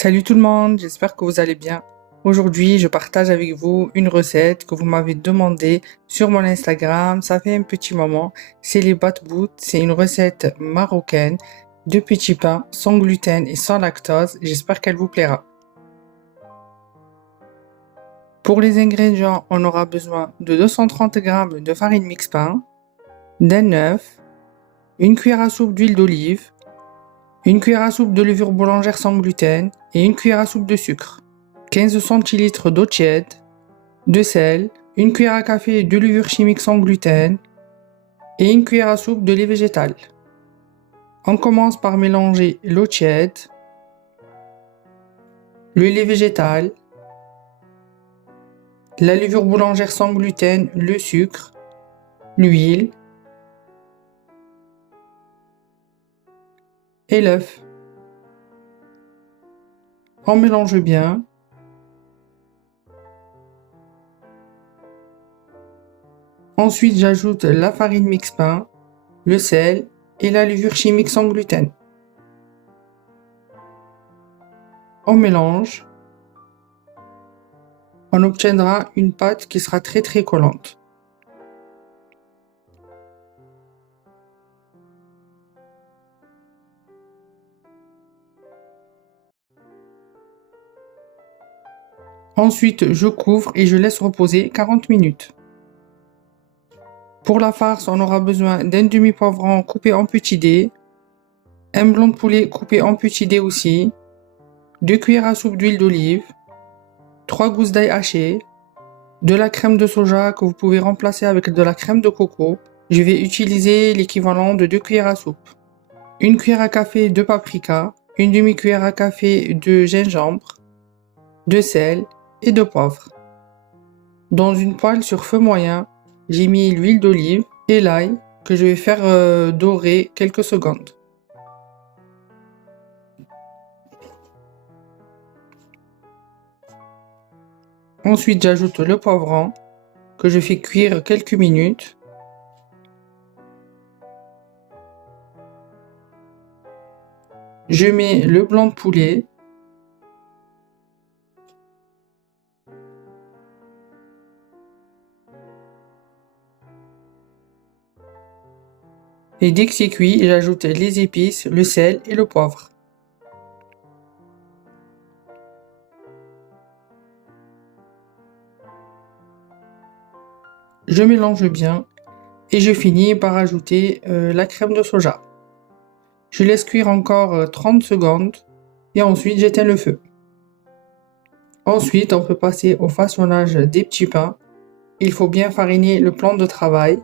Salut tout le monde, j'espère que vous allez bien. Aujourd'hui, je partage avec vous une recette que vous m'avez demandé sur mon Instagram. Ça fait un petit moment. C'est les batbout. C'est une recette marocaine de petits pains sans gluten et sans lactose. J'espère qu'elle vous plaira. Pour les ingrédients, on aura besoin de 230 g de farine mix pain, d'un œuf, une cuillère à soupe d'huile d'olive, une cuillère à soupe de levure boulangère sans gluten et une cuillère à soupe de sucre, 15 centilitres d'eau tiède, de sel, une cuillère à café de levure chimique sans gluten et une cuillère à soupe de lait végétal. On commence par mélanger l'eau tiède, le lait végétal, la levure boulangère sans gluten, le sucre, l'huile et l'œuf. On mélange bien. Ensuite, j'ajoute la farine mix pain, le sel et la levure chimique sans gluten. On mélange. On obtiendra une pâte qui sera très collante. Ensuite, je couvre et je laisse reposer 40 minutes. Pour la farce, on aura besoin d'un demi-poivron coupé en petits dés, un blanc de poulet coupé en petits dés aussi, 2 cuillères à soupe d'huile d'olive, 3 gousses d'ail hachées, de la crème de soja que vous pouvez remplacer avec de la crème de coco. Je vais utiliser l'équivalent de 2 cuillères à soupe. Une cuillère à café de paprika, une demi-cuillère à café de gingembre, de sel et de poivre. Dans une poêle sur feu moyen, j'ai mis l'huile d'olive et l'ail que je vais faire dorer quelques secondes. Ensuite, j'ajoute le poivron que je fais cuire quelques minutes. Je mets le blanc de poulet. Et dès que c'est cuit, j'ajoute les épices, le sel et le poivre. Je mélange bien et je finis par ajouter la crème de soja. Je laisse cuire encore 30 secondes et ensuite j'éteins le feu. Ensuite, on peut passer au façonnage des petits pains. Il faut bien fariner le plan de travail.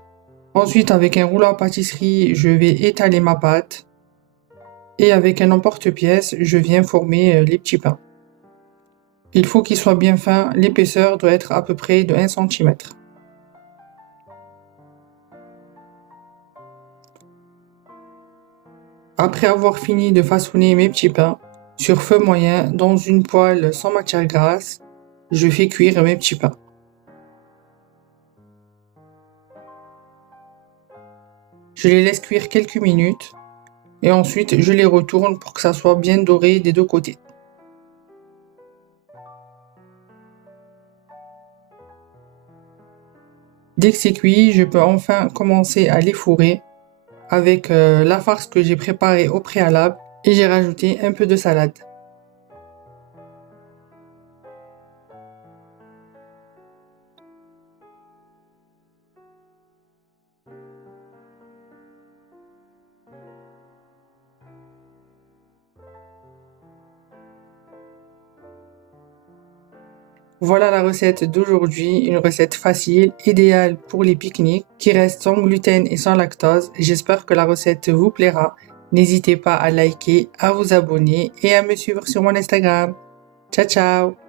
Ensuite, avec un rouleau à pâtisserie, je vais étaler ma pâte. Et avec un emporte-pièce, je viens former les petits pains. Il faut qu'il soit bien fin, l'épaisseur doit être à peu près de 1 cm. Après avoir fini de façonner mes petits pains, sur feu moyen, dans une poêle sans matière grasse, je fais cuire mes petits pains. Je les laisse cuire quelques minutes et ensuite je les retourne pour que ça soit bien doré des deux côtés. Dès que c'est cuit, je peux enfin commencer à les fourrer avec la farce que j'ai préparée au préalable et j'ai rajouté un peu de salade. Voilà la recette d'aujourd'hui, une recette facile, idéale pour les pique-niques, qui reste sans gluten et sans lactose. J'espère que la recette vous plaira. N'hésitez pas à liker, à vous abonner et à me suivre sur mon Instagram. Ciao ciao!